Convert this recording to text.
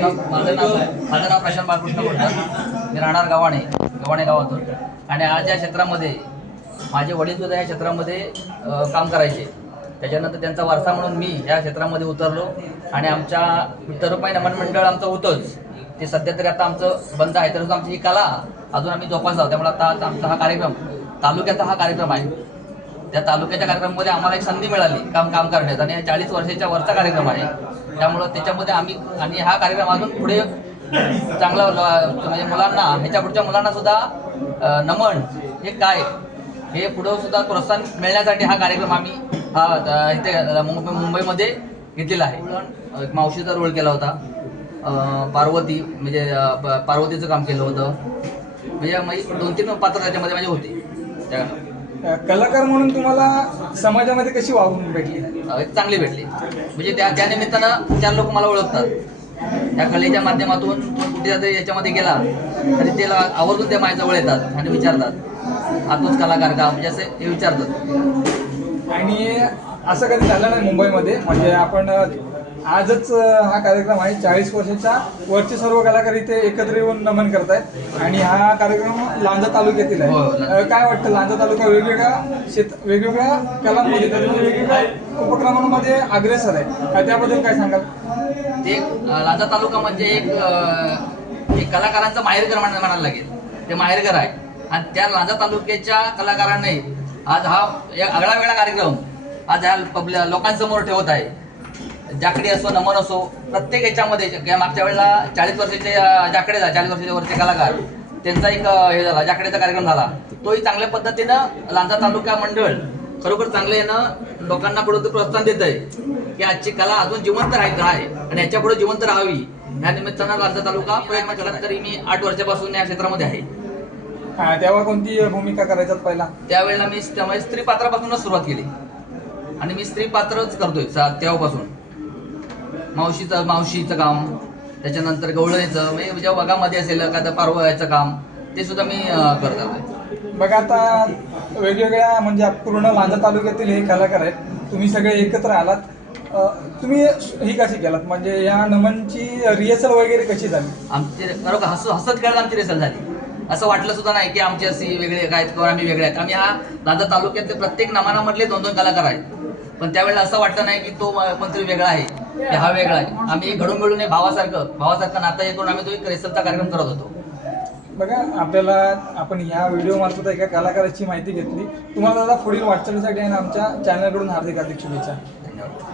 माझं नाव प्रशांत बाळकृष्ण बोलतात. मी राहणार गव्हाणे गावातून. आणि आज या क्षेत्रामध्ये माझे वडील सुद्धा या क्षेत्रामध्ये काम करायचे. त्याच्यानंतर त्यांचा वारसा म्हणून मी या क्षेत्रामध्ये उतरलो आणि आमच्या विठ्ठलरुक्माई नमन मंडळ आमचं होतंच. ते सध्या तरी आता आमचं बंद आहे, तरी आमची ही कला अजून आम्ही जोपासत आहोत. त्यामुळे आता आमचा हा कार्यक्रम तालुक्याचा हा कार्यक्रम आहे. त्या तालुक्याच्या कार्यक्रमामध्ये आम्हाला एक संधी मिळाली काम करण्यात आणि 40 वर्षाच्या वरचा कार्यक्रम आहे. त्यामुळं त्याच्यामध्ये आम्ही आणि हा कार्यक्रम अजून पुढे चांगला म्हणजे मुलांना ह्याच्या पुढच्या मुलांना सुद्धा नमन हे काय हे पुढं सुद्धा प्रोत्साहन मिळण्यासाठी हा कार्यक्रम आम्ही इथे मुंबईमध्ये घेतलेला आहे. एक मावशीचा रोल केला होता, पार्वती म्हणजे पार्वतीचं काम केलं होतं. म्हणजे 2-3 पात्र त्याच्यामध्ये माझे होते. कलाकार म्हणून तुम्हाला समाजामध्ये कशी वागणूक भेटली? चांगली भेटली. म्हणजे त्या निमित्तानं 4 लोक मला ओळखतात. त्या कलेच्या माध्यमातून कुठे जरी याच्यामध्ये गेला तरी त्याला आवर्जून ते माझ्याजवळ येतात आणि विचारतात, आतूच कलाकार का, म्हणजे असं हे विचारतात. आणि असं कधी झालं नाही मुंबईमध्ये, म्हणजे आपण आजच हा कार्यक्रम आहे, 40 वर्षाच्या वरचे सर्व कलाकार इथे एकत्र येऊन नमन करतायत आणि हा कार्यक्रम लांजा तालुक्यातील आहे. काय वाटतं, लांजा तालुका वेगवेगळ्या कलांमध्ये वेगवेगळ्या उपक्रमांमध्ये अग्रेसर आहे, त्याबद्दल काय सांगाल? ते लांजा तालुका म्हणजे एक कलाकारांचं माहेरघर म्हणायला लागेल. ते माहेरघर आहे आणि त्या लांजा तालुक्याच्या कलाकारांनी आज हा एक आगळा वेगळा कार्यक्रम आज ह्या लोकांसमोर ठेवत आहे. जाकडी असो, नमन असो, प्रत्येक याच्यामध्ये मागच्या वेळेला 40 वर्षाचे जाकडे 40 वर्षाच्या वरचे कलाकार त्यांचा एक हे झाला, जाकडेचा कार्यक्रम झाला. तोही चांगल्या पद्धतीनं लांजा तालुका मंडळ खरोखर चांगलं यानं लोकांना पुढे प्रोत्साहन देत आहे की आजची कला अजून जिवंत राहायचं आहे आणि याच्या पुढे जिवंत राहावी. या निमित्तानं लांजा तालुका प्रयत्न केला. तरी मी 8 वर्षापासून या क्षेत्रामध्ये आहे. तेव्हा कोणती भूमिका करायचा पहिला? त्यावेळेला मी स्त्री पात्रापासूनच सुरुवात केली आणि मी स्त्री पात्रच करतोय तेव्हापासून. मावशीचं काम, त्याच्यानंतर गवळणीचं, म्हणजे जेव्हा बघामध्ये असेल एखादं पारवायचं काम, ते सुद्धा मी करत आलोय. बघा आता वेगवेगळ्या म्हणजे पूर्ण लांजा तालुक्यातील हे कलाकार आहेत, तुम्ही सगळे एकत्र आलात. तुम्ही ही कशी केलात, म्हणजे या नमनची रिहर्सल वगैरे कशी झाली? आमची खरोखर हसत खेळत आमची रिहर्सल झाली. असं वाटलं सुद्धा नाही की आमची अशी वेगळे काय किंवा आम्ही वेगळे आहेत. आम्ही हा लांजा तालुक्यातले प्रत्येक नमनामधले 2-2 कलाकार आहेत. पण त्यावेळेला असं वाटलं नाही की तो मंत्री वेगळा आहे की हा वेगळा आहे. आम्ही घडून मिळून भावासारखं नातं हे करून आम्ही तो एक रिहर्सलचा कार्यक्रम करत होतो. बघा, आपण ह्या व्हिडिओ मार्फत एका कलाकाराची माहिती घेतली. तुम्हाला दादा पुढील वाटचालीसाठी आणि आमच्या चॅनलकडून हार्दिक शुभेच्छा. धन्यवाद.